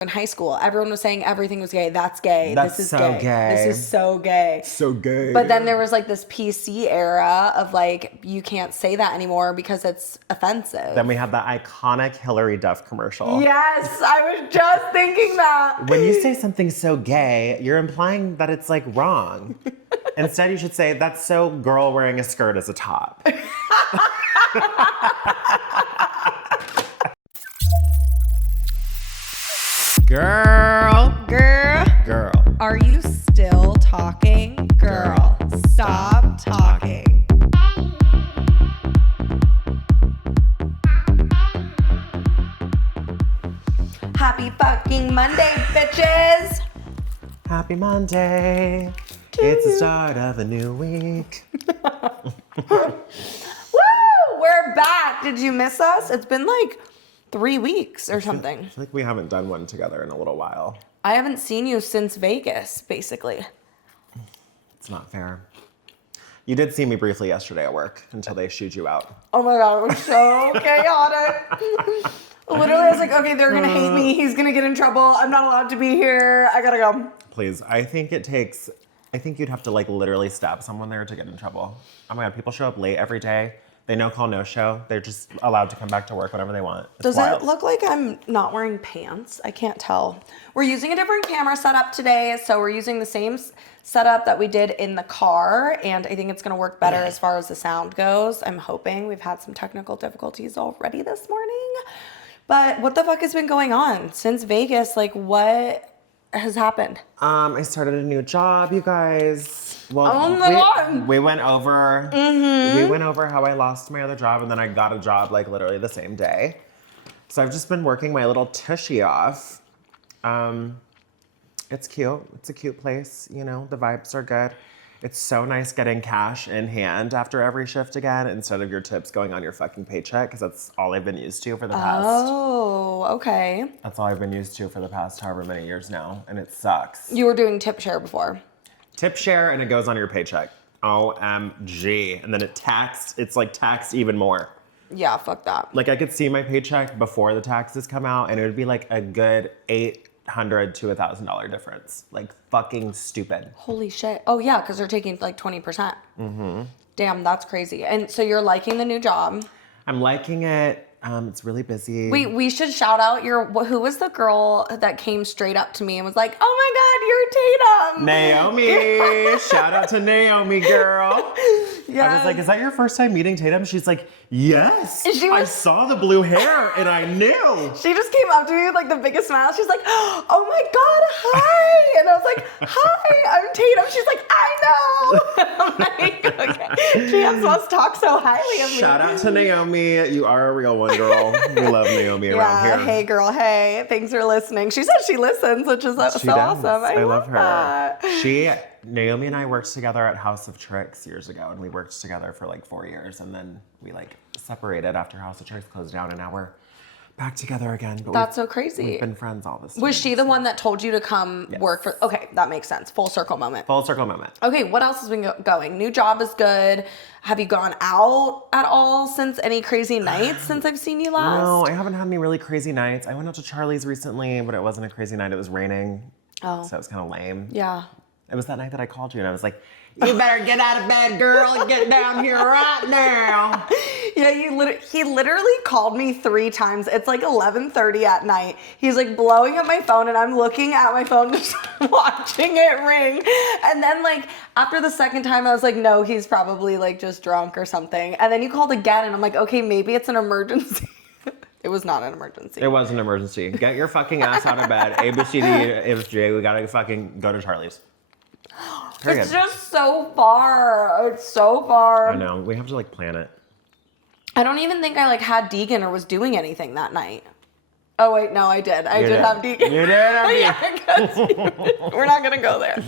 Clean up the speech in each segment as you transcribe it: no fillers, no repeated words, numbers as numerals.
in high school. Everyone was saying everything was gay. That's gay. That's this is so gay. gay. This is so gay. So gay. But then there was like this PC era of like, you can't say that anymore because it's offensive. Then we had the iconic Hillary Duff commercial. Yes, I was just thinking that. When you say something so gay, you're implying that it's like wrong. Instead, you should say, that's so girl wearing a skirt as a top. Girl. Are you still talking? Girl, stop talking. Happy fucking Monday, bitches. Happy Monday. It's the start of a new week. Woo! We're back. Did you miss us? It's been like 3 weeks or something. I feel like we haven't done one together in a little while. I haven't seen you since Vegas, basically. It's not fair. You did see me briefly yesterday at work until they shooed you out. Oh my God, it was so chaotic. Literally, I was like, okay, they're gonna hate me. He's gonna get in trouble. I'm not allowed to be here. I gotta go. Please, I think you'd have to like literally stab someone there to get in trouble. Oh my God, people show up late every day. They no call, no show. They're just allowed to come back to work whenever they want. Does it look like I'm not wearing pants? I can't tell. We're using a different camera setup today, so we're using the same setup that we did in the car, and I think it's gonna work better as far as the sound goes. I'm hoping. We've had some technical difficulties already this morning. But what the fuck has been going on since Vegas? Like, what has happened? I started a new job, you guys. Well, oh my God. We went over. We went over how I lost my other job, and then I got a job like literally the same day. So I've just been working my little tushy off. It's cute. It's a cute place. You know, the vibes are good. It's so nice getting cash in hand after every shift again instead of your tips going on your fucking paycheck, because that's all I've been used to for the past. Oh, okay. That's all I've been used to for the past however many years now, and it sucks. You were doing tip share before. Tip share, and it goes on your paycheck. OMG. And then it's like taxed even more. Yeah, fuck that. Like I could see my paycheck before the taxes come out, and it would be like a good $800 to $1,000 difference. Like fucking stupid. Holy shit. Oh yeah, because they're taking like 20%. Mm-hmm. Damn, that's crazy. And so you're liking the new job? I'm liking it. It's really busy. Wait, we should shout out who was the girl that came straight up to me and was like, oh my God, you're Tatum. Naomi. Shout out to Naomi, girl. Yes. I was like, is that your first time meeting Tatum? She's like, yes. I I saw the blue hair and I knew. She just came up to me with like the biggest smile. She's like, oh my God, hi. And I was like, hi, I'm Tatum. She's like, I know. I'm like, okay. She must talk so highly of me. Shout out to Naomi. You are a real one, girl. We love Naomi around here. Hey, girl. Hey, thanks for listening. She said she listens, which is so awesome. I love her. That. Naomi and I worked together at House of Tricks years ago, and we worked together for like 4 years, and then we like separated after House of Tricks closed down, and now we're back together again. But that's so crazy. We've been friends all this time. Was she the one that told you to come work for? Okay, that makes sense. Full circle moment. Full circle moment. Okay, what else has been going? New job is good. Have you gone out at all since any crazy nights since I've seen you last? No, I haven't had any really crazy nights. I went out to Charlie's recently, but it wasn't a crazy night. It was raining. Oh. So it was kind of lame. Yeah. It was that night that I called you and I was like, you better get out of bed, girl, and get down here right now. Yeah, he literally called me 3 times. It's like 11:30 at night. He's like blowing up my phone and I'm looking at my phone just watching it ring. And then like after the second time I was like, no, he's probably like just drunk or something. And then you called again and I'm like, okay, maybe it's an emergency. It was not an emergency. It was an emergency. Get your fucking ass out of bed. A, B, C, D, F, G, we gotta fucking go to Charlie's. It's just so far. It's so far. I know. We have to like plan it. I don't even think I like had Deegan or was doing anything that night. Oh wait, no, I did. I did have Deegan. You did have Deegan. Yeah, we're not gonna go there.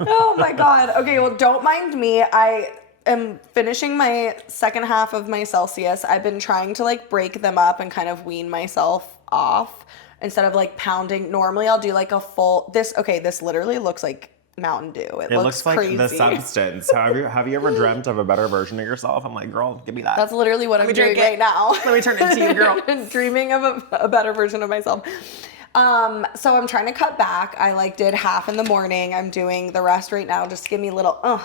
Oh my God. Okay, well, don't mind me. I am finishing my second half of my Celsius. I've been trying to like break them up and kind of wean myself off instead of like pounding. Normally I'll do like a full, this literally looks like Mountain Dew. It looks like crazy. the substance. Have you ever dreamt of a better version of yourself? I'm like, girl, give me that. That's literally what I'm doing right now. Let me turn it into you, girl. Dreaming of a better version of myself. So I'm trying to cut back. I did half in the morning. I'm doing the rest right now just to give me a little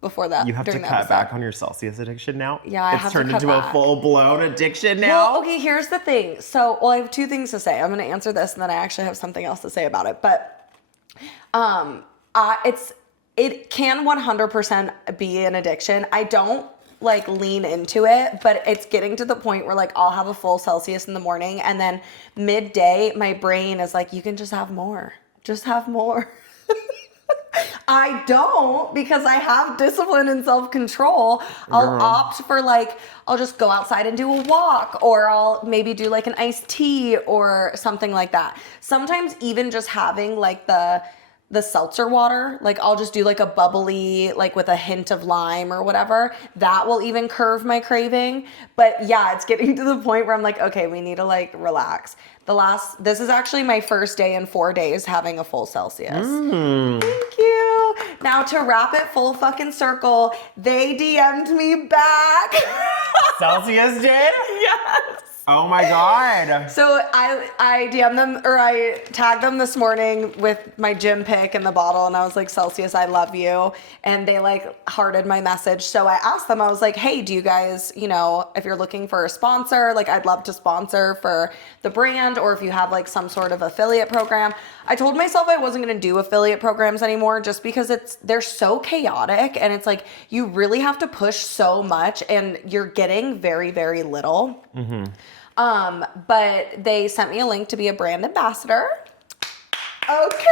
before that. You have to cut back on your Celsius addiction now? Yeah, I have to It's turned cut into back. a full-blown addiction now? Well, okay, here's the thing. So, I have two things to say. I'm going to answer this, and then I actually have something else to say about it. But it can 100% be an addiction. I don't lean into it, but it's getting to the point where I'll have a full Celsius in the morning, and then midday my brain is like, you can just have more. Just have more. I don't, because I have discipline and self-control. I'll opt for I'll just go outside and do a walk, or I'll maybe do an iced tea or something like that. Sometimes even just having the seltzer water, I'll just do a bubbly, with a hint of lime or whatever. That will even curve my craving. But yeah, it's getting to the point where I'm okay, we need to relax. This is actually my first day in 4 days having a full Celsius. Thank you. Now to wrap it full fucking circle, they DM'd me back. Celsius did? Yes. Oh my God. So I DM'd them, or I tagged them this morning with my gym pic in the bottle, and I was like, Celsius, I love you. And they hearted my message. So I asked them, I was like, hey, do you guys, if you're looking for a sponsor, I'd love to sponsor for the brand, or if you have some sort of affiliate program. I told myself I wasn't going to do affiliate programs anymore just because they're so chaotic, and it's you really have to push so much and you're getting very, very little. Mm-hmm. But they sent me a link to be a brand ambassador. Okay.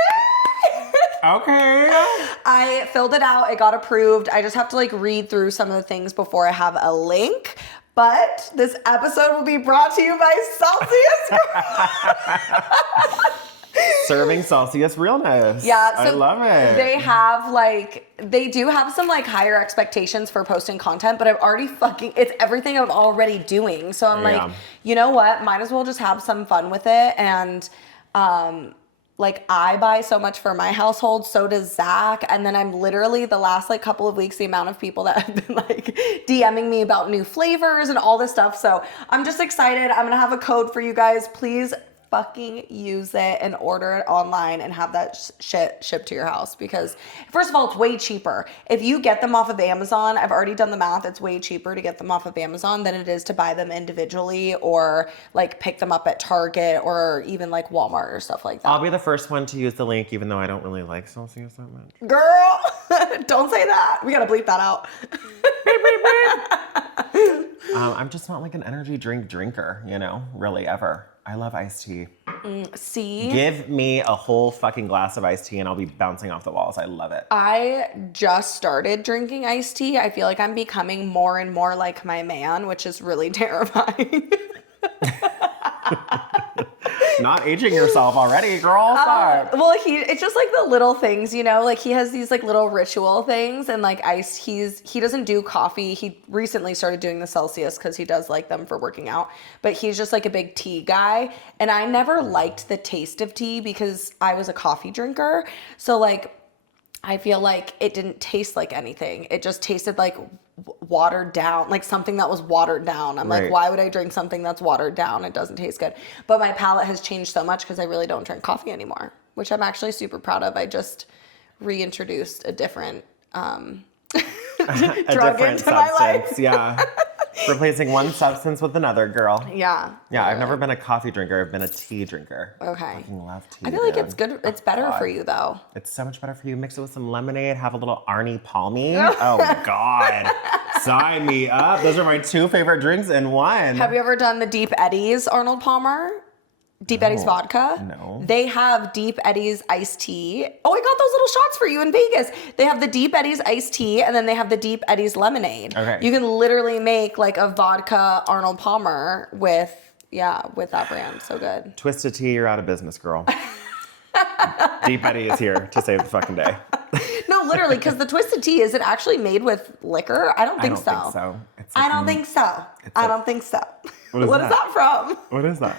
Okay. I filled it out. It got approved. I just have to read through some of the things before I have a link. But this episode will be brought to you by Celsius. Serving Celsius realness. Yeah, so I love it. They have they do have some higher expectations for posting content, but I've already it's everything I'm already doing. So I'm you know what? Might as well just have some fun with it. And I buy so much for my household, so does Zach. And then I'm literally the last couple of weeks, the amount of people that have been DMing me about new flavors and all this stuff. So I'm just excited. I'm gonna have a code for you guys. Please fucking use it and order it online and have that shit shipped to your house, because first of all, it's way cheaper. If you get them off of Amazon, I've already done the math, it's way cheaper to get them off of Amazon than it is to buy them individually, or pick them up at Target, or even Walmart or stuff like that. I'll be the first one to use the link, even though I don't really like Celsius that much. Girl, don't say that. We gotta bleep that out. I'm just not an energy drink drinker, really ever. I love iced tea. See? Give me a whole fucking glass of iced tea and I'll be bouncing off the walls. I love it. I just started drinking iced tea. I feel like I'm becoming more and more like my man, which is really terrifying. Not aging yourself already, girl. Stop. Well, it's just the little things, he has these little ritual things, and he doesn't do coffee. He recently started doing the Celsius because he does like them for working out, but he's just a big tea guy. And I never liked the taste of tea because I was a coffee drinker. So I feel it didn't taste like anything. It just tasted watered down, something that was watered down. I'm right. Why would I drink something that's watered down? It doesn't taste good. But my palate has changed so much because I really don't drink coffee anymore, which I'm actually super proud of. I just reintroduced a different drug different into my life. substance. Yeah. Replacing one substance with another, girl. Yeah. Yeah, I've never been a coffee drinker. I've been a tea drinker. Okay. I fucking love tea. I feel it's good. It's better for you though. It's so much better for you. Mix it with some lemonade, have a little Arnie Palmy. Oh God. Sign me up. Those are my two favorite drinks in one. Have you ever done the Deep Eddies Arnold Palmer? Deep Eddies vodka? No. They have Deep Eddies iced tea. Oh, I got those little shots for you in Vegas. They have the Deep Eddies iced tea, and then they have the Deep Eddies lemonade. Okay. You can literally make a vodka Arnold Palmer with that brand. So good. Twisted Tea, you're out of business, girl. Deep Eddy is here to save the fucking day. No, literally, because the Twisted Tea, is it actually made with liquor? I don't think so. I don't think so. I don't think so. What is that from? What is that?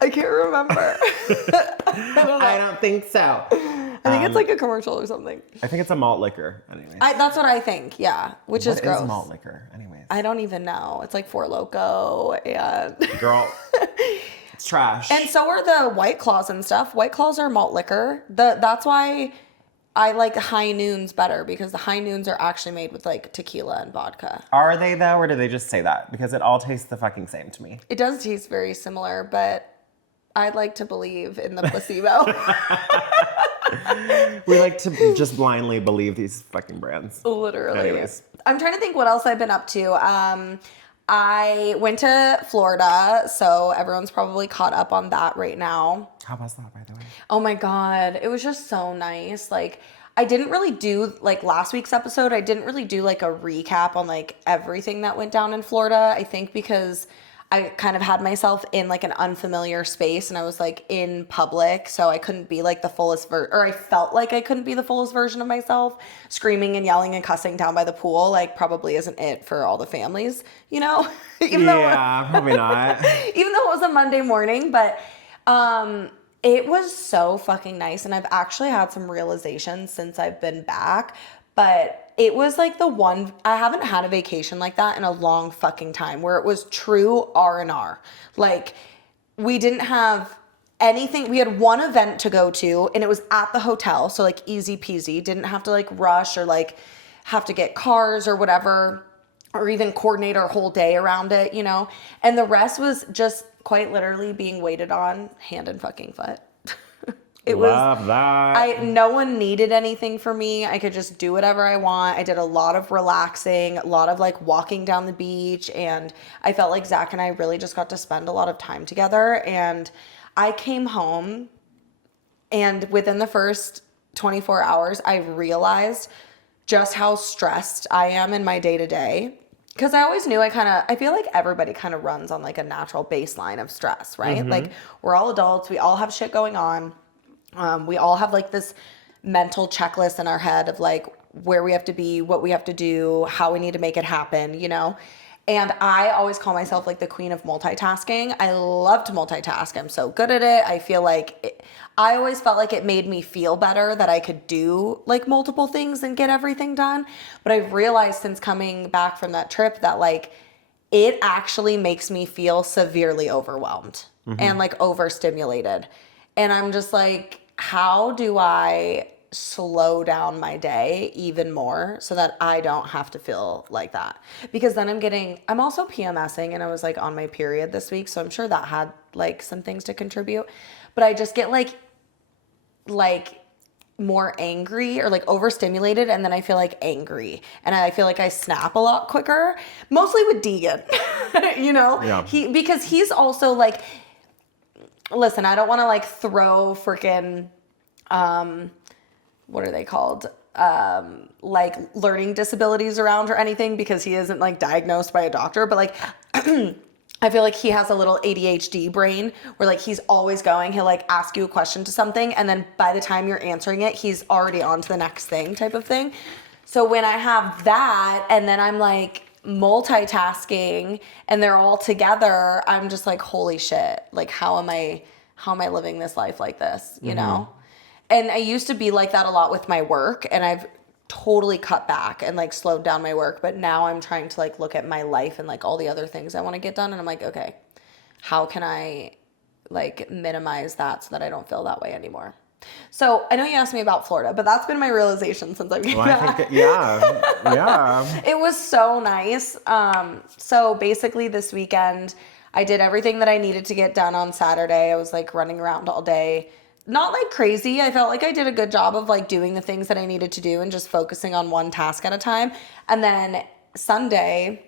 I can't remember. I don't think so. I think it's like a commercial or something. I think it's a malt liquor, anyways. That's what I think, yeah. Which is gross. What is malt liquor, anyways? I don't even know. It's like Four Loko and... Girl, it's trash. And so are the White Claws and stuff. White Claws are malt liquor. That's why I like High Noons better, because the High Noons are actually made with like tequila and vodka. Are they though, or do they just say that? Because it all tastes the fucking same to me. It does taste very similar, but I'd like to believe in the placebo. We like to just blindly believe these fucking brands. Literally. Anyways. I'm trying to think what else I've been up to. I went to Florida, so everyone's probably caught up on that right now. How was that, by the way? Oh my God. It was just so nice. Like, I didn't really do, like, last week's episode, I didn't really do, like, a recap on, like, everything that went down in Florida. I think because I kind of had myself in, like, an unfamiliar space, and I was, like, in public, so I couldn't be, like, the fullest or I felt like I couldn't be the fullest version of myself. Screaming and yelling and cussing down by the pool, like, probably isn't it for all the families, you know? Probably not. Even though it was a Monday morning, but it was so fucking nice, and I've actually had some realizations since I've been back, but it was like I haven't had a vacation like that in a long fucking time, where it was true R&R. Like, we didn't have anything. We had one event to go to, and it was at the hotel, so like easy peasy. Didn't have to like rush or like have to get cars or whatever, or even coordinate our whole day around it, you know? And the rest was just quite literally being waited on hand and fucking foot. Love that. No one needed anything from me. I could just do whatever I want. I did a lot of relaxing, a lot of like walking down the beach, and I felt like Zach and I really just got to spend a lot of time together. And I came home, and within the first 24 hours, I realized just how stressed I am in my day-to-day. Because I always knew I feel like everybody kind of runs on like a natural baseline of stress, right? Mm-hmm. Like, we're all adults. We all have shit going on. We all have like this mental checklist in our head of like where we have to be, what we have to do, how we need to make it happen, you know? And I always call myself like the queen of multitasking. I love to multitask. I'm so good at it. I feel like I always felt like it made me feel better that I could do like multiple things and get everything done. But I've realized since coming back from that trip that like it actually makes me feel severely overwhelmed and like overstimulated. And I'm just like, how do I slow down my day even more so that I don't have to feel like that? Because then I'm also PMSing, and I was like on my period this week, so I'm sure that had like some things to contribute. But I just get like more angry or like overstimulated, and then I feel like angry, and I feel like I snap a lot quicker, mostly with Deegan. You know? Yeah. Because he's also like, listen, I don't want to like throw freaking, what are they called? Like learning disabilities around or anything, because he isn't like diagnosed by a doctor, but like, I feel like he has a little ADHD brain where like he's always going, he'll like ask you a question to something, and then by the time you're answering it, he's already on to the next thing type of thing. So when I have that, and then I'm like multitasking and they're all together, I'm just like, holy shit, like how am I living this life like this, you know? And I used to be like that a lot with my work, and I've totally cut back and like slowed down my work, but now I'm trying to like look at my life and like all the other things I want to get done, and I'm like, okay, how can I like minimize that so that I don't feel that way anymore? So I know you asked me about Florida, but that's been my realization since I've came back. Yeah. It was so nice. So basically this weekend, I did everything that I needed to get done on Saturday. I was like running around all day. Not like crazy. I felt like I did a good job of like doing the things that I needed to do and just focusing on one task at a time. And then Sunday,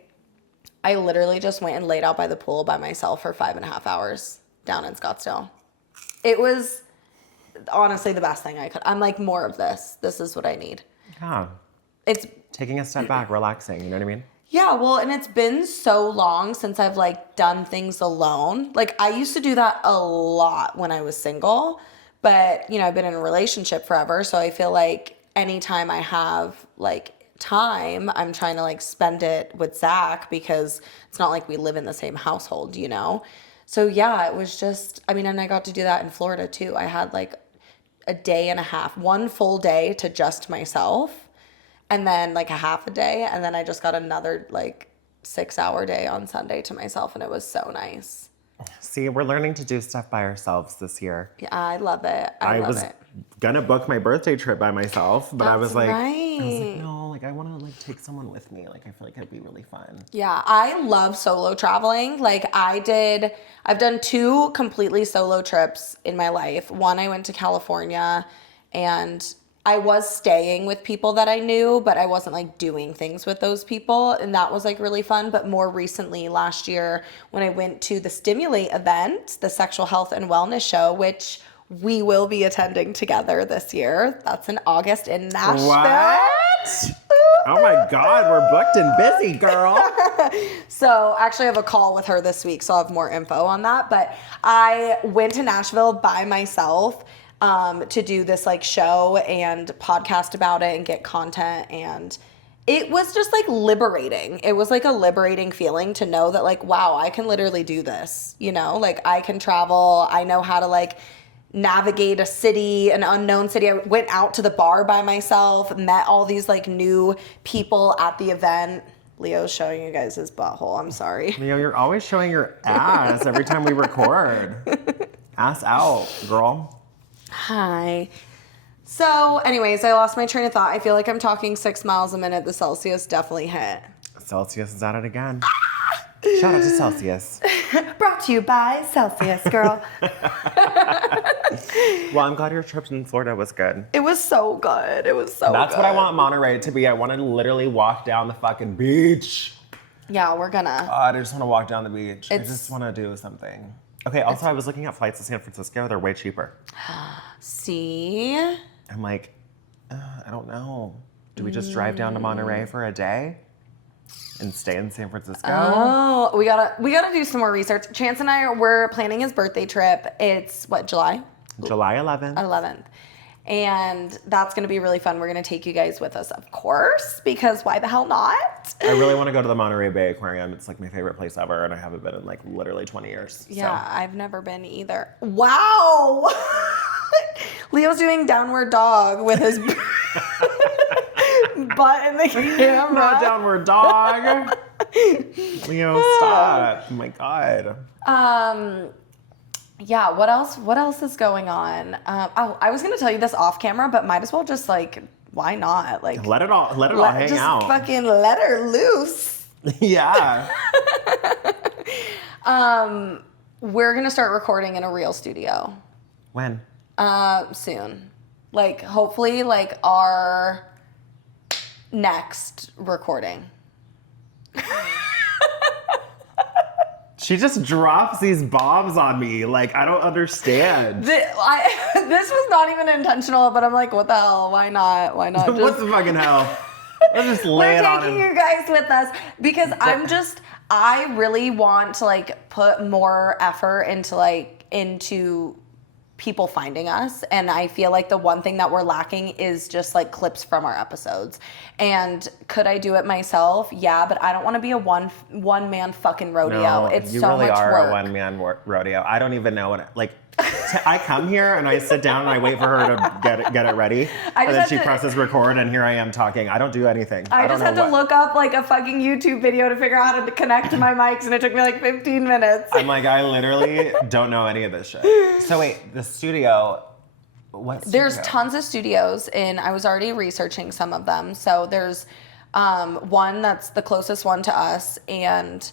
I literally just went and laid out by the pool by myself for 5.5 hours down in Scottsdale. It was honestly the best thing I could. I'm like, more of this. This is what I need. Yeah. It's taking a step back, relaxing, you know what I mean? Yeah, well, and it's been so long since I've like done things alone. Like I used to do that a lot when I was single, but you know, I've been in a relationship forever, so I feel like anytime I have like time, I'm trying to like spend it with Zach, because it's not like we live in the same household, you know? So yeah, it was just, I mean, and I got to do that in Florida too. I had like a day and a half, one full day to just myself, and then like a half a day, and then I just got another like 6-hour day on Sunday to myself, and it was so nice. See, we're learning to do stuff by ourselves this year. Yeah, I love it. I love was it. gonna book my birthday trip by myself, but I was like, right. no, like I want to like take someone with me. Like I feel like it'd be really fun. Yeah, I love solo traveling. Like I've done 2 completely solo trips in my life. One, I went to California, and I was staying with people that I knew, but I wasn't like doing things with those people. And that was like really fun. But more recently, last year, when I went to the Stimulate event, the sexual health and wellness show, which we will be attending together this year. That's in August in Nashville. What? Oh my God, we're booked and busy, girl. So actually I have a call with her this week, so I'll have more info on that. But I went to Nashville by myself to do this like show and podcast about it and get content, and it was just like liberating. It was like a liberating feeling to know that like, wow, I can literally do this, you know, like I can travel. I know how to like navigate a city, an unknown city. I went out to the bar by myself, met all these like new people at the event. Leo's showing you guys his butthole. I'm sorry. Leo, you're always showing your ass every time we record. Ass out, girl. Hi. So anyways, I lost my train of thought. I feel like I'm talking 6 miles a minute. The Celsius definitely hit. Celsius is at it again. Shout out to Celsius. Brought to you by Celsius, girl. Well, I'm glad your trip in Florida was good. It was so good. It was so That's good. what I want Monterey to be. I want to literally walk down the fucking beach. Yeah, we're gonna. God, I just want to walk down the beach. I just want to do something. Okay, also, I was looking at flights to San Francisco. They're way cheaper. See? I'm like, I don't know. Do we just drive down to Monterey for a day and stay in San Francisco? Oh, we gotta do some more research. Chance and I we're planning his birthday trip. It's what, July? July 11th. 11th. And that's gonna be really fun. We're gonna take you guys with us, of course, because why the hell not? I really want to go to the Monterey Bay Aquarium. It's like my favorite place ever, and I haven't been in like literally 20 years. Yeah, So. I've never been either. Wow! Leo's doing downward dog with his butt in the camera. Not downward dog. Leo, stop. Oh my God. Yeah, what else is going on? I was gonna tell you this off camera, but might as well just like, why not? Like Let it all hang just out. fucking let her loose. Yeah. We're gonna start recording in a real studio. When? Soon. Like hopefully like our next recording. She just drops these bombs on me. Like, I don't understand. This was not even intentional, but I'm like, what the hell? Why not? Why not? What the fucking hell? Let's just lay We're it on taking him. you guys with us because I really want to like put more effort into people finding us, and I feel like the one thing that we're lacking is just like clips from our episodes. And could I do it myself? Yeah, but I don't want to be a one man fucking rodeo. No, it's you so really much are work. a one-man rodeo. I don't even know what, like, I come here and I sit down and I wait for her to get it ready. And then she presses record and here I am talking. I don't do anything. I just had to look up like a fucking YouTube video to figure out how to connect to my mics, and it took me like 15 minutes. I'm like, I literally don't know any of this shit. So wait, the studio, what studio? There's tons of studios, and I was already researching some of them. So there's one that's the closest one to us, and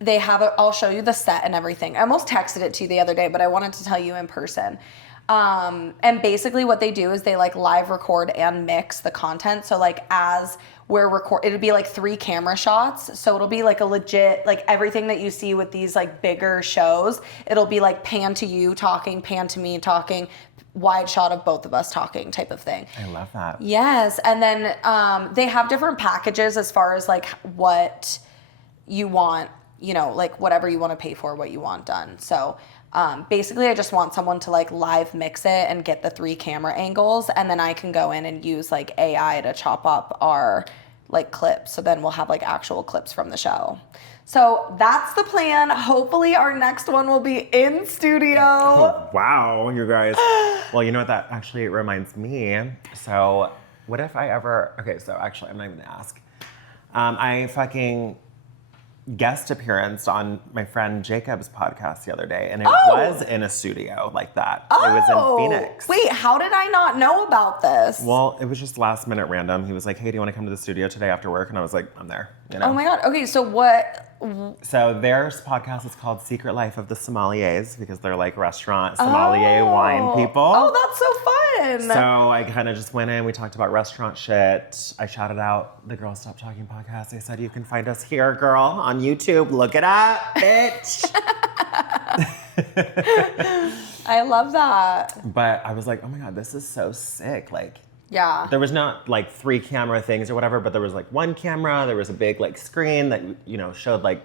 they have I'll show you the set and everything. I almost texted it to you the other day, but I wanted to tell you in person. And basically what they do is they like live record and mix the content. So like as we're it'll be like 3 camera shots. So it'll be like a legit, like everything that you see with these like bigger shows, it'll be like pan to you talking, pan to me talking, wide shot of both of us talking type of thing. I love that. Yes. And then they have different packages as far as like what you want, you know, like whatever you want to pay for, what you want done. So basically I just want someone to like live mix it and get the 3 camera angles, and then I can go in and use like AI to chop up our like clips. So then we'll have like actual clips from the show. So that's the plan. Hopefully our next one will be in studio. Oh, wow, you guys. Well, you know what that actually reminds me? So what if I ever, okay, so actually I'm not even gonna ask. I fucking guest appearance on my friend Jacob's podcast the other day, and it was in a studio like that. It was in Phoenix. Wait, how did I not know about this? Well, it was just last minute random. He was like, hey, do you want to come to the studio today after work? And I was like, I'm there. You know? Oh my God. Okay, so what? So their podcast is called Secret Life of the Sommeliers because they're like restaurant sommelier wine people. Oh, that's so fun. So I kind of just went in. We talked about restaurant shit. I shouted out the Girl Stop Talking podcast. I said, you can find us here, girl, on YouTube. Look it up, bitch. I love that. But I was like, oh my God, this is so sick. Like, Yeah. there was not like 3 camera things or whatever, but there was like 1 camera. There was a big like screen that, you know, showed like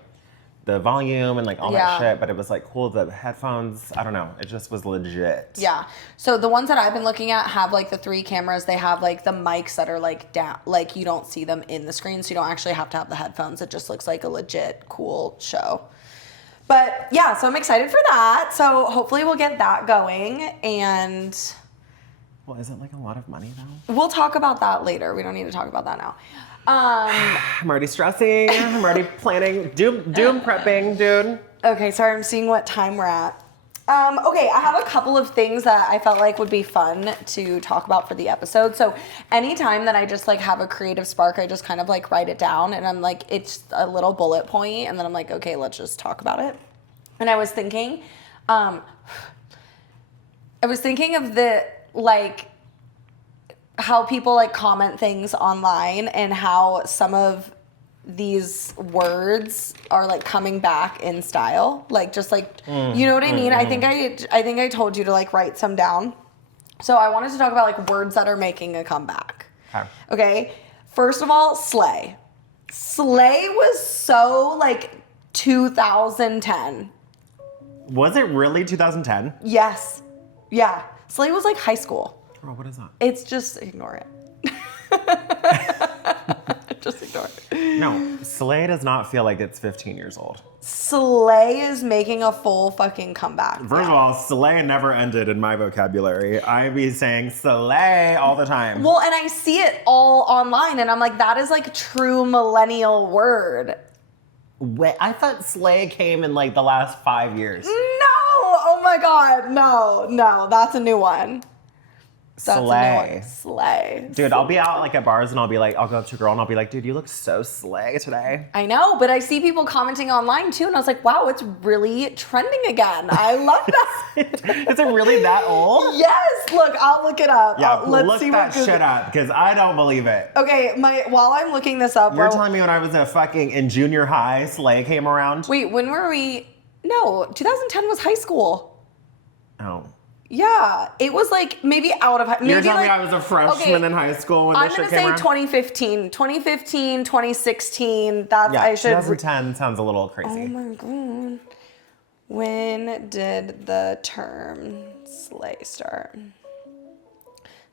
the volume and like all that shit. But it was like cool. The headphones, I don't know. It just was legit. Yeah. So the ones that I've been looking at have like the 3 cameras. They have like the mics that are like down, like you don't see them in the screen. So you don't actually have to have the headphones. It just looks like a legit cool show. But yeah, so I'm excited for that. So hopefully we'll get that going, and Well, is it like a lot of money though? we'll talk about that later. We don't need to talk about that now. I'm already stressing. I'm already planning. Doom prepping, dude. Okay, sorry, I'm seeing what time we're at. Okay, I have a couple of things that I felt like would be fun to talk about for the episode. So anytime that I just like have a creative spark, I just kind of like write it down, and I'm like, it's a little bullet point, and then I'm like, okay, let's just talk about it. And I was thinking of the like how people like comment things online and how some of these words are like coming back in style, like just like you know what I mean. I think I told you to like write some down. So I wanted to talk about like words that are making a comeback. Okay, first of all, slay. Slay was so like 2010. Was it really 2010? Yes, yeah. Slay was like high school. Girl, what is that? It's just ignore it. Just ignore it. No, Slay does not feel like it's 15 years old. Slay is making a full fucking comeback. First of all, Slay never ended in my vocabulary. I be saying Slay all the time. Well, and I see it all online, and I'm like, that is like a true millennial word. Wait, I thought Slay came in like the last 5 years. No! Oh my God, no, that's a new one. That's Slay. a new one. Slay. Dude, I'll be out like at bars and I'll go up to a girl and I'll be like, dude, you look so slay today. I know, but I see people commenting online too, and I was like, wow, it's really trending again. I love that. Is it really that old? Yes, look, I'll look it up. Yeah, Let's look see that what shit up because I don't believe it. Okay, while I'm looking this up, You're telling me when I was in junior high, Slay came around? wait, when were we? No, 2010 was high school. Oh. Yeah, it was like maybe out of high. You're telling me I was a freshman in high school when I'm this shit gonna came say around? 2015, 2016. That's Yeah, I should. 2010 sounds a little crazy. Oh my God. When did the term slay start?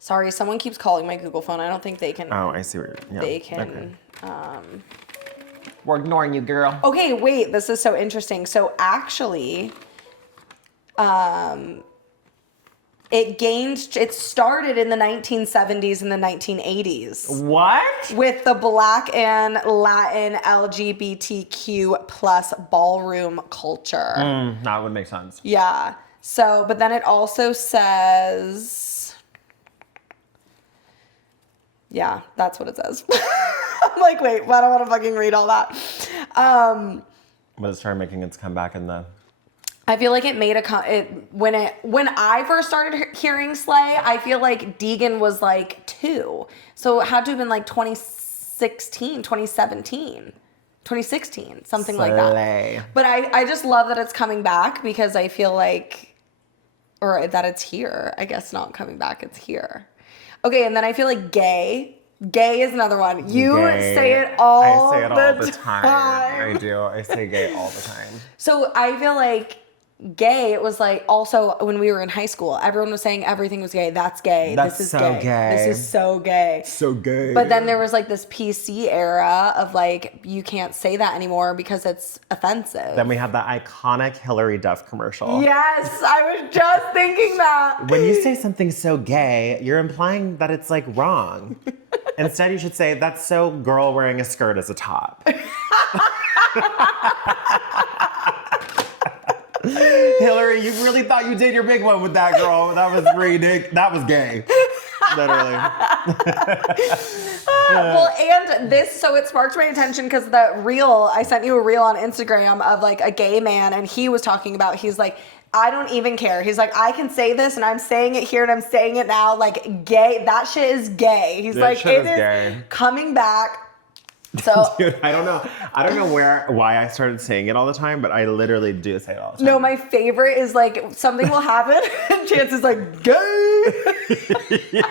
Sorry, someone keeps calling my Google phone. I don't think they can. Oh, I see where you're. Yeah. They can. Okay. We're ignoring you, girl. Okay, wait. This is so interesting. So actually, it started in the 1970s and the 1980s. What? With the Black and Latin LGBTQ plus ballroom culture. That would make sense. Yeah. So, but then it also says, yeah, that's what it says. I'm like, wait, I don't want to fucking read all that. But it started making its comeback in the... I feel like it made when I first started hearing slay, I feel like Deegan was like 2. So it had to have been like 2016, 2017, 2016, something like that. But I just love that it's coming back because I feel like, or that it's here. I guess not coming back, it's here. Okay, and then I feel like gay. Gay is another one. You say it all the time. I do. I say gay all the time. So I feel like gay, it was like also when we were in high school, everyone was saying everything was gay. That's gay. That's this is so gay. gay. This is so gay. So gay. But then there was like this PC era of like, you can't say that anymore because it's offensive. Then we had the iconic Hillary Duff commercial. Yes, I was just thinking that. When you say something so gay, you're implying that it's like wrong. Instead, you should say, that's so girl wearing a skirt as a top. Hillary, you really thought you did your big one with that girl. That was ridiculous. That was gay. Literally. Well, and this, so it sparked my attention because I sent you a reel on Instagram of like a gay man, and he was talking about, he's like, I don't even care. He's like, I can say this and I'm saying it here and I'm saying it now. Like, gay, that shit is gay. He's like, it is gay. Coming back. So Dude, I don't know why I started saying it all the time, but I literally do say it all the time. no, my favorite is like something will happen and Chance is like, gay.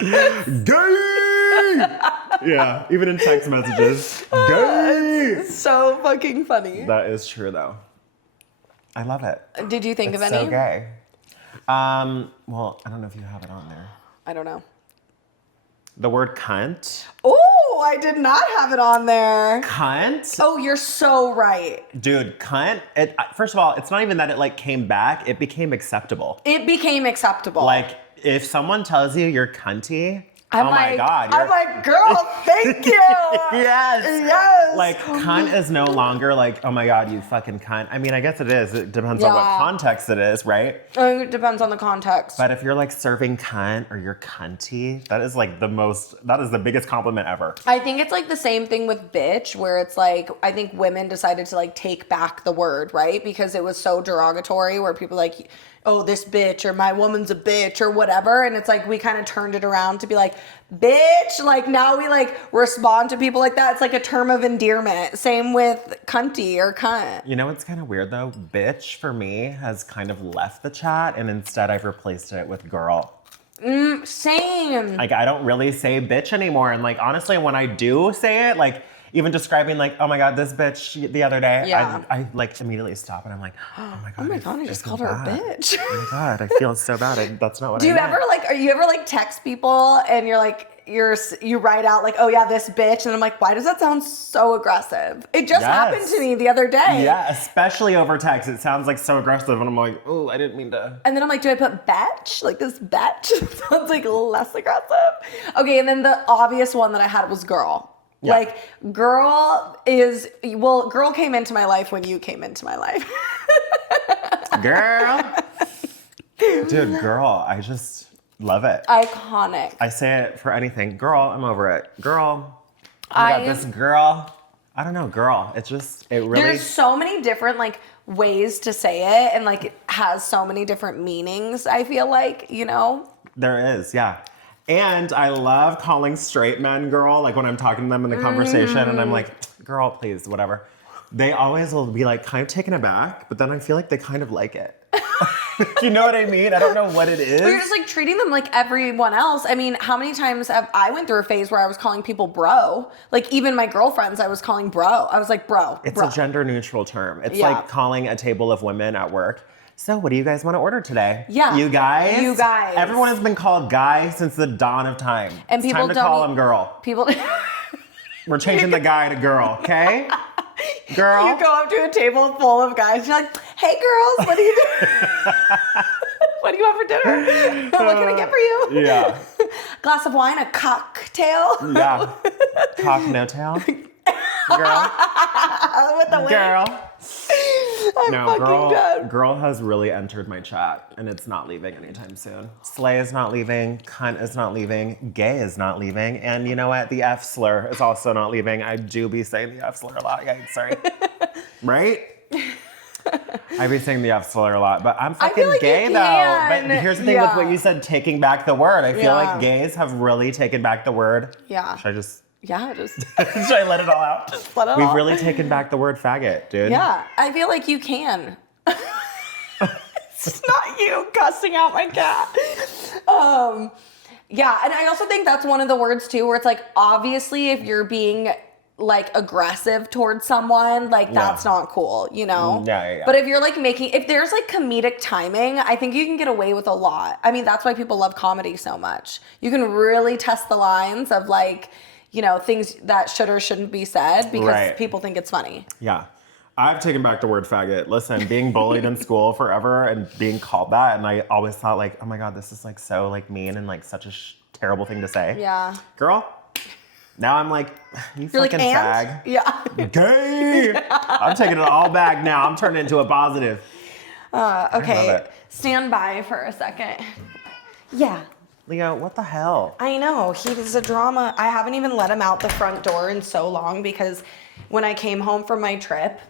Gay! Yeah, even in text messages. Gay! It's so fucking funny. That is true though. I love it. Did you think It's of any? so gay. Well, I don't know if you have it on there. I don't know. The word cunt. Oh, I did not have it on there. Cunt? Oh, you're so right. Dude, cunt. First of all, it's not even that it like came back. It became acceptable. It became acceptable. Like, if someone tells you you're cunty, I'm oh like, my God. I'm like, girl, thank you. Yes. Yes. Like, cunt is no longer like, oh my God, you fucking cunt. I mean, I guess it is. It depends on what Yeah. context it is, right? It depends on the context. But if you're like serving cunt or you're cunty, that is like that is the biggest compliment ever. I think it's like the same thing with bitch, where it's like, I think women decided to like take back the word, right? Because it was so derogatory, where people like, oh, this bitch, or my woman's a bitch, or whatever. And it's like, we kind of turned it around to be like, bitch. Like, now we like respond to people like that. It's like a term of endearment. Same with cunty or cunt. You know what's kind of weird though? Bitch for me has kind of left the chat, and instead I've replaced it with girl. Same. Like, I don't really say bitch anymore. And like, honestly, when I do say it, like, even describing like, oh my God, this bitch the other day, Yeah. I like immediately stop and I'm like, oh my God. Oh my God, I just called her a bitch. Oh my God, I feel so bad. That's not what Do I you meant. are you ever like text people and you're like, you write out like, oh yeah, this bitch, and I'm like, why does that sound so aggressive? It just happened to me the other day. Yeah, especially over text. It sounds like so aggressive, and I'm like, oh, I didn't mean to. And then I'm like, do I put bitch? Like, this bitch sounds like less aggressive. Okay, and then the obvious one that I had was girl. Yeah. Like, girl came into my life when you came into my life. Girl. Dude, girl, I just love it. Iconic. I say it for anything. Girl, I'm over it. Girl. I got this girl. I don't know, girl. It really. There's so many different like ways to say it, and like it has so many different meanings, I feel like, you know? There is, yeah. And I love calling straight men girl, like when I'm talking to them in the conversation and I'm like, girl, please, whatever. They always will be like kind of taken aback, but then I feel like they kind of like it. You know what I mean? I don't know what it is. But you're just like treating them like everyone else. I mean, how many times I went through a phase where I was calling people bro? Like, even my girlfriends, I was calling bro. I was like, bro. It's bro. a gender neutral term. It's Yeah. like calling a table of women at work. So what do you guys want to order today? Yeah. You guys? You guys. Everyone has been called guy since the dawn of time. And it's people time to don't call eat- him girl. People. We're changing the guy to girl, okay? Girl. You go up to a table full of guys. You're like, hey, girls, what do you do? What do you want for dinner? What can I get for you? Yeah. Glass of wine, a cocktail. Yeah. Cock no tail. Girl. With the wing. Girl. I'm No, fucking dead. girl has really entered my chat, and it's not leaving anytime soon. Slay is not leaving, cunt is not leaving, gay is not leaving, and you know what? The F slur is also not leaving. I do be saying the F slur a lot. Yikes, sorry. Right? I be saying the F slur a lot, but I'm fucking like gay you though. can. But here's the thing with what you said, taking back the word. I feel Yeah. like gays have really taken back the word. Yeah. Should I just Yeah, just should I let it all out? Just let it We've all. really taken back the word faggot, dude. yeah. I feel like you can. It's not you cussing out my cat. Yeah, and I also think that's one of the words too, where it's like, obviously, if you're being like aggressive towards someone, like that's not cool, you know? Yeah. But if you're like if there's like comedic timing, I think you can get away with a lot. I mean, that's why people love comedy so much. You can really test the lines of like, you know, things that should or shouldn't be said because people think it's funny. Yeah. I've taken back the word faggot. Listen, being bullied in school forever and being called that, and I always thought like, oh my God, this is like so like mean and like such a terrible thing to say. Yeah. Girl, now I'm like, you You're fucking like, fag. Yeah. Gay. I'm taking it all back now. I'm turning it into a positive. Okay, stand by for a second. Yeah. Leo, what the hell? I know, he's a drama. I haven't even let him out the front door in so long because when I came home from my trip,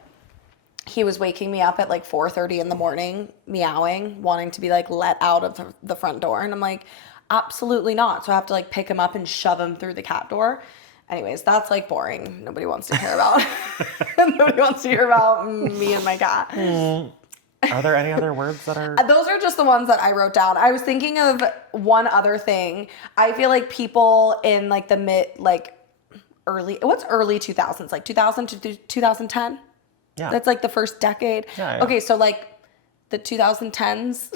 he was waking me up at like 4:30 in the morning, meowing, wanting to be like let out of the front door. And I'm like, absolutely not. So I have to like pick him up and shove him through the cat door. Anyways, that's like boring. Nobody wants to hear about. Nobody wants to hear about me and my cat. Are there any other words that are? Those are just the ones that I wrote down. I was thinking of one other thing. I feel like people in like the what's early 2000s? Like 2000 to 2010? Yeah. That's like the first decade. Yeah. Okay, so like the 2010s.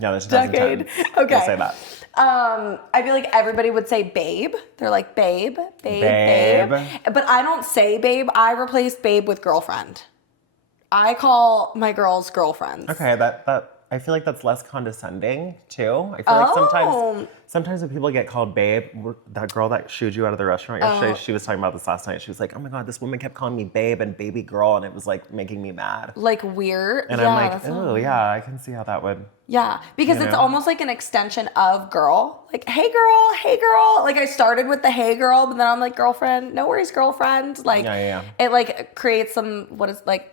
Yeah, the 2010s. Decade. Okay. We'll say that. I feel like everybody would say babe. They're like babe. But I don't say babe. I replace babe with girlfriend. I call my girls girlfriends. Okay, that I feel like that's less condescending too. I feel like sometimes when people get called babe, that girl that shooed you out of the restaurant yesterday, she was talking about this last night. She was like, "Oh my God, this woman kept calling me babe and baby girl, and it was like making me mad." Like weird. And I'm like, oh yeah, I can see how that would. Yeah, because it's almost like an extension of girl. Like, hey girl, hey girl. Like I started with the hey girl, but then I'm like, girlfriend, no worries, girlfriend. Like it like creates some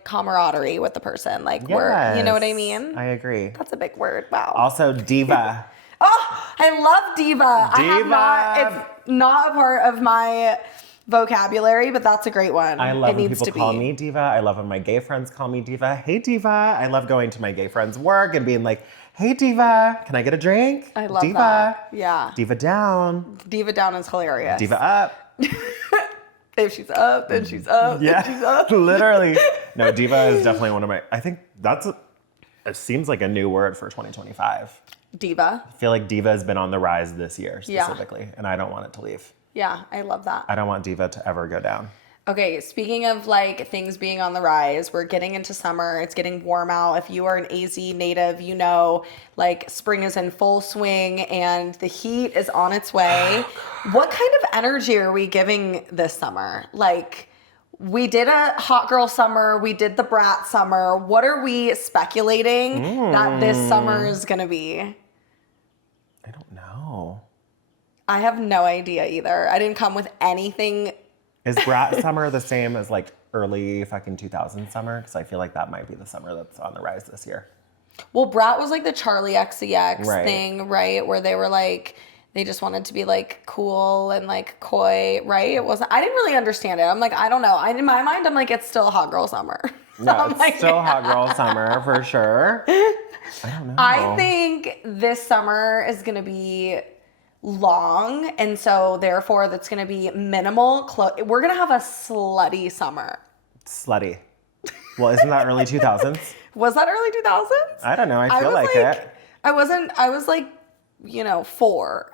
camaraderie with the person. Like we're, you know what I mean? I agree. That's a big word. Wow. Also, diva. Oh, I love diva. It's not a part of my vocabulary, but that's a great one. I love when people call me diva. I love when my gay friends call me diva. Hey diva. I love going to my gay friends' work and being like, hey diva, can I get a drink? I love diva. that. Yeah. Diva down. Diva down is hilarious. Diva up. If she's up, then she's up. Yeah, then she's up. Literally. No, diva is definitely one of my, I think it seems like a new word for 2025. Diva. I feel like diva has been on the rise this year specifically, and I don't want it to leave. Yeah, I love that. I don't want diva to ever go down. Okay, speaking of like things being on the rise, we're getting into summer. It's getting warm out. If you are an AZ native, you know like spring is in full swing and the heat is on its way. What kind of energy are we giving this summer? Like we did a hot girl summer, we did the brat summer. What are we speculating that this summer is going to be? I don't know. I have no idea either. I didn't come with anything. Is brat summer the same as like early fucking 2000 summer? Because I feel like that might be the summer that's on the rise this year. Well, brat was like the Charlie XCX thing, right? Where they were like, they just wanted to be like cool and like coy, right? It wasn't, I didn't really understand it. I'm like, I don't know. In my mind, I'm like, it's still hot girl summer. No, it's like, still hot girl summer for sure. I don't know. I think this summer is going to be long, and so therefore that's going to be minimal. We're going to have a slutty summer. Slutty. Well, isn't that early 2000s? Was that early 2000s? I don't know. I feel like it. I was like, 4.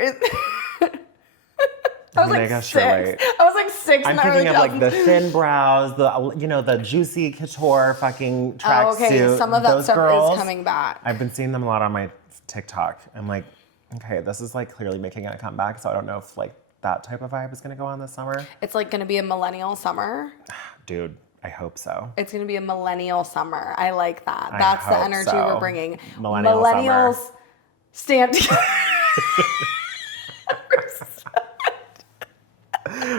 I was like 6. Right. I was like 6 in the early 2000s. I'm thinking of like the thin brows, the juicy couture fucking tracksuit. Oh, okay. Some of that stuff is coming back. I've been seeing them a lot on my TikTok. I'm like, okay, this is like clearly making a comeback. So I don't know if like that type of vibe is going to go on this summer. It's like going to be a millennial summer. Dude, I hope so. It's going to be a millennial summer. I like that. That's the energy we're bringing. Millennials summer. Stand together.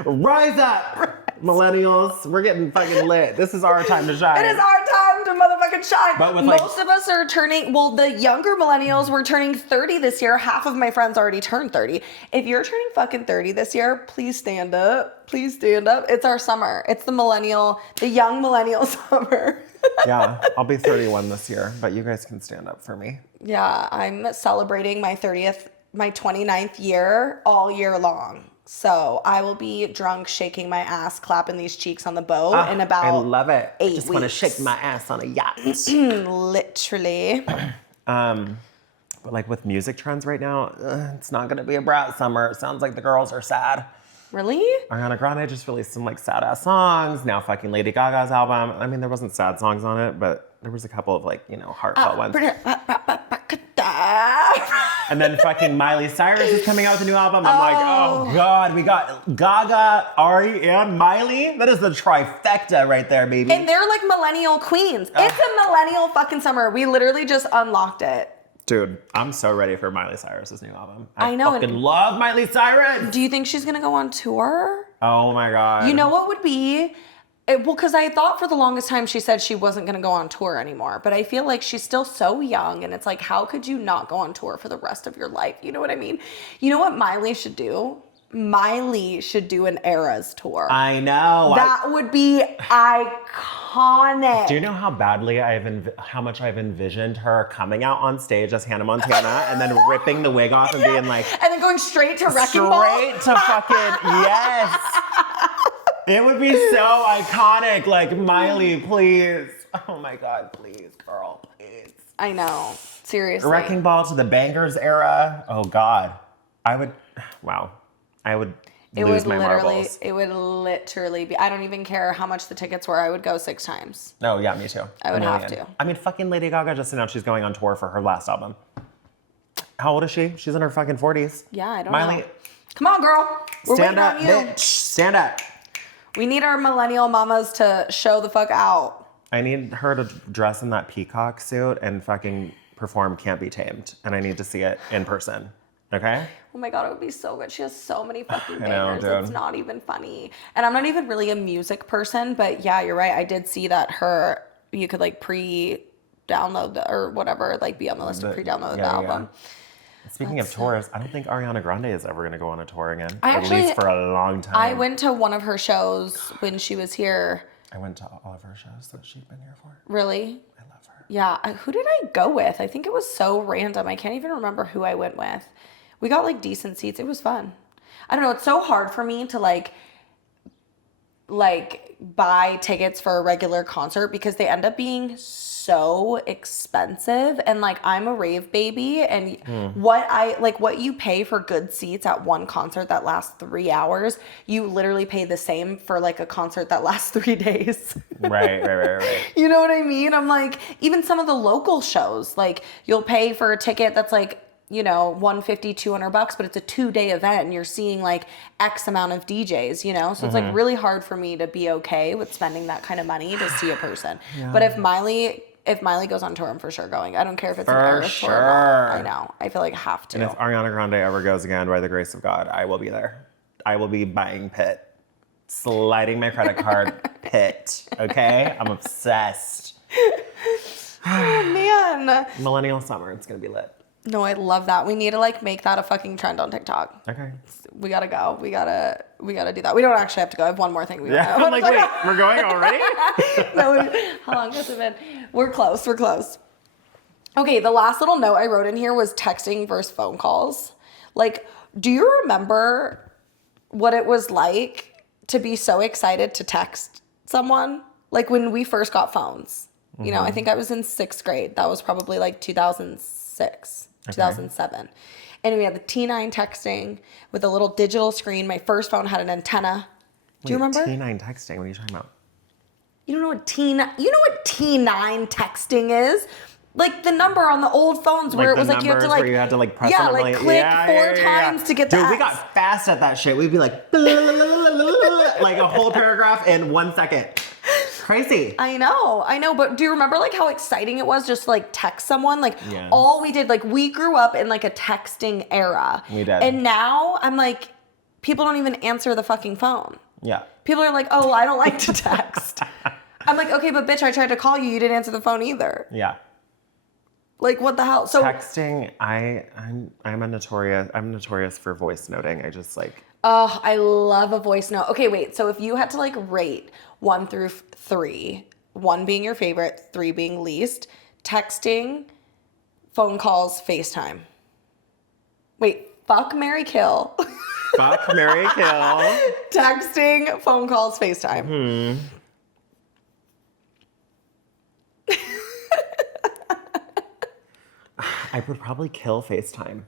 Rise up, millennials. We're getting fucking lit. This is our time to shine. It is our time to motherfucking shine. But with most of us are turning, the younger millennials were turning 30 this year. Half of my friends already turned 30. If you're turning fucking 30 this year, please stand up. Please stand up. It's our summer. It's the young millennial summer. Yeah, I'll be 31 this year, but you guys can stand up for me. Yeah, I'm celebrating my 29th year all year long. So I will be drunk, shaking my ass, clapping these cheeks on the boat in about I love it. 8 I just want to weeks. shake my ass on a yacht. Literally. But like with music trends right now, it's not gonna be a brat summer. It sounds like the girls are sad. Really? Ariana Grande just released some like sad ass songs. Now fucking Lady Gaga's album. I mean, there wasn't sad songs on it, but there was a couple of like, heartfelt ones. And then fucking Miley Cyrus is coming out with a new album. I'm like, oh God, we got Gaga, Ari, and Miley. That is the trifecta right there, baby. And they're like millennial queens. It's a millennial fucking summer. We literally just unlocked it. Dude, I'm so ready for Miley Cyrus's new album. I know. I fucking love Miley Cyrus. Do you think she's gonna go on tour? Oh my God. You know what would be? Well, because I thought for the longest time she said she wasn't gonna go on tour anymore. But I feel like she's still so young, and it's like, how could you not go on tour for the rest of your life? You know what I mean? You know what Miley should do? Miley should do an Eras tour. I know. That would be iconic. Do you know how badly how much I've envisioned her coming out on stage as Hannah Montana and then ripping the wig off and being like, and then going straight to Wrecking Ball? Straight to fucking, yes. It would be so iconic. Like, Miley, please. Oh my God, please, girl, please. I know. Seriously. Wrecking Ball to the Bangers era. Oh God. I would lose my marbles. It would literally be, I don't even care how much the tickets were. I would go 6 times. Oh yeah, me too. I would have to. I mean, fucking Lady Gaga just announced she's going on tour for her last album. How old is she? She's in her fucking 40s. Yeah, I don't Miley, know. Come on, girl. We're stand waiting up, on you. bitch. Stand up. We need our millennial mamas to show the fuck out. I need her to dress in that peacock suit and fucking perform Can't Be Tamed. And I need to see it in person. Okay? Oh my God, it would be so good. She has so many fucking I know, bangers. dude. It's not even funny. And I'm not even really a music person, but yeah, you're right. I did see that you could like pre-download or whatever, like be on the list to pre-download the album. Yeah. Speaking of tours, I don't think Ariana Grande is ever going to go on a tour again. At least for a long time. I went to one of her shows when she was here. I went to all of her shows that she'd been here for. Really? I love her. Yeah. Who did I go with? I think it was so random. I can't even remember who I went with. We got like decent seats. It was fun. I don't know. It's so hard for me to like buy tickets for a regular concert because they end up being so expensive. And like, I'm a rave baby, and what you pay for good seats at one concert that lasts 3 hours, you literally pay the same for like a concert that lasts 3 days. Right. You know what I mean? I'm like, even some of the local shows, like you'll pay for a ticket that's like, $150, $200, but it's a 2-day event and you're seeing like X amount of DJs, so it's like really hard for me to be okay with spending that kind of money to see a person. Yeah. But if Miley goes on tour, I'm for sure going. I don't care if it's an Eras tour or not. I know. I feel like I have to. And if Ariana Grande ever goes again, by the grace of God, I will be there. I will be buying Pit. Sliding my credit card Pit. Okay? I'm obsessed. Oh, man. Millennial Summer. It's going to be lit. No, I love that. We need to like make that a fucking trend on TikTok. Okay. We gotta go. We gotta do that. We don't actually have to go. I have one more thing we Yeah. I'm like, wait, we're going already? No, how long has it been? We're close. Okay, the last little note I wrote in here was texting versus phone calls. Like, do you remember what it was like to be so excited to text someone? Like when we first got phones. Mm-hmm. I think I was in 6th grade. That was probably like 2006. 2007. And we had the T9 texting with a little digital screen. My first phone had an antenna. Do you remember? T9 texting? What are you talking about? You don't know what T9 texting is? Like the number on the old phones where it was like you had to like where you had to like press on like click 4 times to get the Dude, we X. got fast at that shit. We'd be like like a whole paragraph in 1 second. Crazy. I know. But do you remember like how exciting it was just to like text someone? Like yes. All we did, like we grew up in like a texting era. We did. And now I'm like, people don't even answer the fucking phone. Yeah. People are like, oh, well, I don't like to text. I'm like, okay, but bitch, I tried to call you. You didn't answer the phone either. Yeah. Like what the hell? So texting, I'm notorious for voice noting. I just like. Oh, I love a voice note. Okay, wait. So if you had to like rate 1 through 3, 1 being your favorite, 3 being least, texting, phone calls, FaceTime. Wait, fuck, marry, kill. Fuck, marry, kill. Texting, phone calls, FaceTime. I would probably kill FaceTime.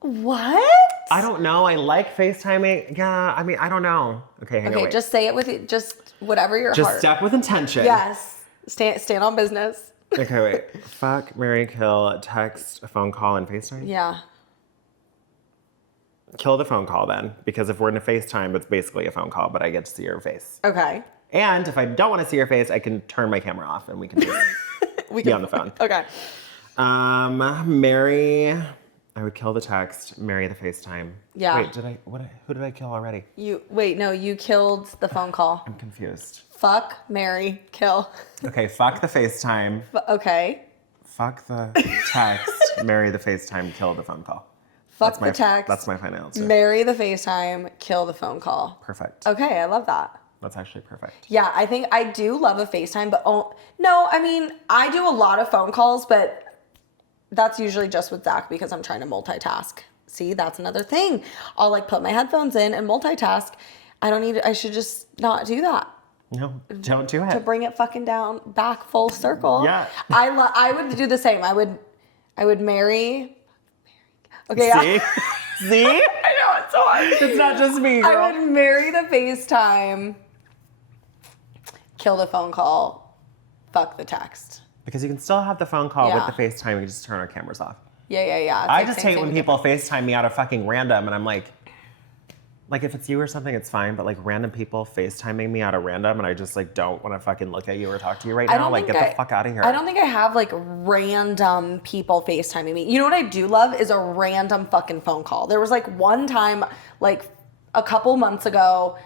What? I don't know. I like FaceTiming. Yeah, I mean, I don't know. Okay, hang on, Okay, wait. just say it with just whatever your Just heart. step with intention. Yes. Stand on business. Okay, wait. Fuck, marry, kill, text, a phone call, and FaceTime? Yeah. Kill the phone call then, because if we're in a FaceTime, it's basically a phone call, but I get to see your face. Okay. And if I don't want to see your face, I can turn my camera off and we can just be on the phone. Okay. Marry. I would kill the text. Marry the FaceTime. Yeah. Wait, who did I kill already? You killed the phone call. I'm confused. Fuck, marry, kill. Okay, fuck the FaceTime. Okay. Fuck the text. Marry the FaceTime. Kill the phone call. Fuck the text. That's my final answer. Marry the FaceTime, kill the phone call. Perfect. Okay, I love that. That's actually perfect. Yeah, I think I do love a FaceTime, but no, I mean, I do a lot of phone calls, but that's usually just with Zach because I'm trying to multitask. See, that's another thing. I'll like put my headphones in and multitask. I should just not do that. No, don't do it. To bring it fucking down back full circle. Yeah. I would do the same. I would marry. Okay. See? See? I know, it's so hard. It's not just me, girl. I would marry the FaceTime, kill the phone call, fuck the text. Because you can still have the phone call Yeah. with the FaceTime. We can just turn our cameras off. Yeah. It's I like just same hate when thing, people FaceTime me out of fucking random, and I'm like if it's you or something, it's fine. But like random people FaceTiming me out of random, and I just like don't want to fucking look at you or talk to you right now. Like, get the fuck out of here. I don't think I have like random people FaceTiming me. You know what I do love is a random fucking phone call. There was like one time, like a couple months ago,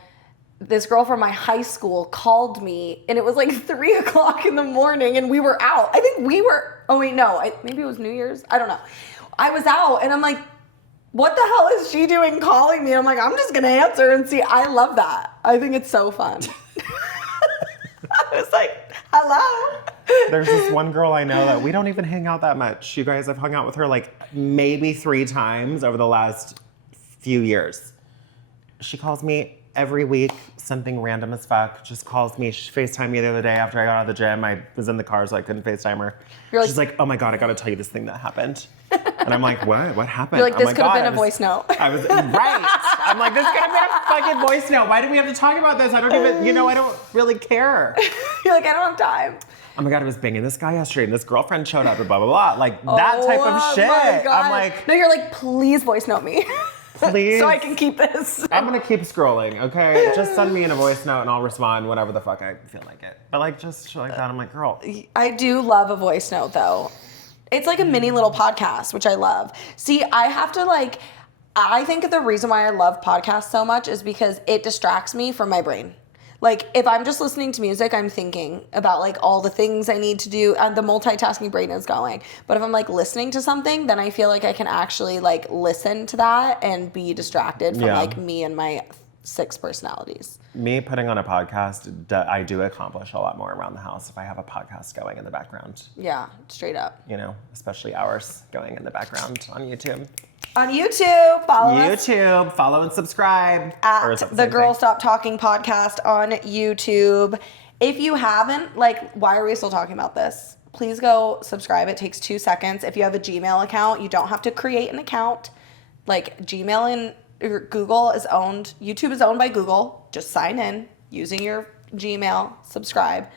this girl from my high school called me, and it was like 3:00 in the morning, and we were out. I think we were. Oh wait, no. Maybe it was New Year's. I don't know. I was out, and I'm like, what the hell is she doing calling me? I'm like, I'm just gonna answer and see. I love that. I think it's so fun. I was like, hello. There's this one girl I know that we don't even hang out that much. You guys, I've hung out with her like maybe 3 times over the last few years. She calls me every week, something random as fuck, just calls me. She FaceTimed me the other day after I got out of the gym. I was in the car, so I couldn't FaceTime her. She's like, oh my God, I gotta tell you this thing that happened. And I'm like, what? What happened? You're like, Oh this my could have God, been a voice note. I was, right. I'm like, this could have been a fucking voice note. Why do we have to talk about this? I don't even, I don't really care. You're like, I don't have time. Oh my God, I was banging this guy yesterday and this girlfriend showed up and blah, blah, blah. Like that type of shit. My God. I'm like, no, you're like, please voice note me. please. So I can keep this. I'm gonna keep scrolling, okay? Just send me in a voice note and I'll respond whenever the fuck I feel like it. But like just shit like that, I'm like, girl. I do love a voice note though. It's like a mini little podcast, which I love. See, I think the reason why I love podcasts so much is because it distracts me from my brain. Like, if I'm just listening to music, I'm thinking about, like, all the things I need to do, and the multitasking brain is going. But if I'm, like, listening to something, then I feel like I can actually, like, listen to that and be distracted from, like, me and my 6 personalities. Me putting on a podcast, I do accomplish a lot more around the house if I have a podcast going in the background. Yeah, straight up. Especially ours going in the background on YouTube. On YouTube, follow us. YouTube, follow and subscribe. At the Girl Stop Talking podcast on YouTube. If you haven't, why are we still talking about this? Please go subscribe. It takes 2 seconds. If you have a Gmail account, you don't have to create an account. Like, Gmail and Google is owned. YouTube is owned by Google. Just sign in using your Gmail. Subscribe.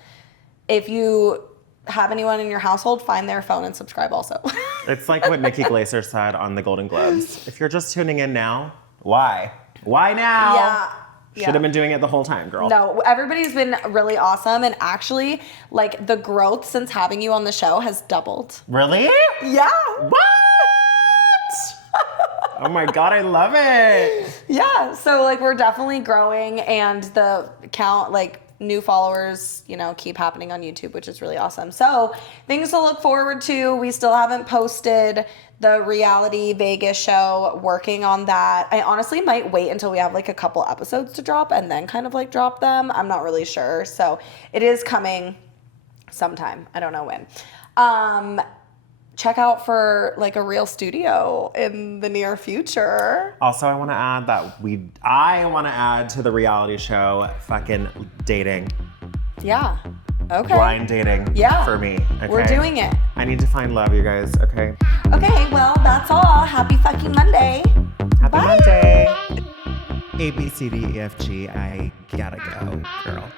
If you have anyone in your household, find their phone and subscribe also. It's like what Nikki Glaser said on the Golden Globes. If you're just tuning in now, why? Why now? Yeah. Should have been doing it the whole time, girl. No, everybody's been really awesome. And actually, the growth since having you on the show has doubled. Really? Yeah. What? Oh my God, I love it. Yeah. So, we're definitely growing, and the count, new followers, keep happening on YouTube, which is really awesome. So things to look forward to. We still haven't posted the reality Vegas show, working on that. I honestly might wait until we have a couple episodes to drop and then kind of drop them. I'm not really sure. So it is coming sometime. I don't know when. check out for like a real studio in the near future. Also, I want to add that I want to add to the reality show fucking dating. Yeah. Okay. Blind dating. Yeah. For me. Okay? We're doing it. I need to find love, you guys. Okay. Okay, well, that's all. Happy fucking Monday. Happy Bye. Monday. A, B, C, D, E, F, G. I gotta go, girl.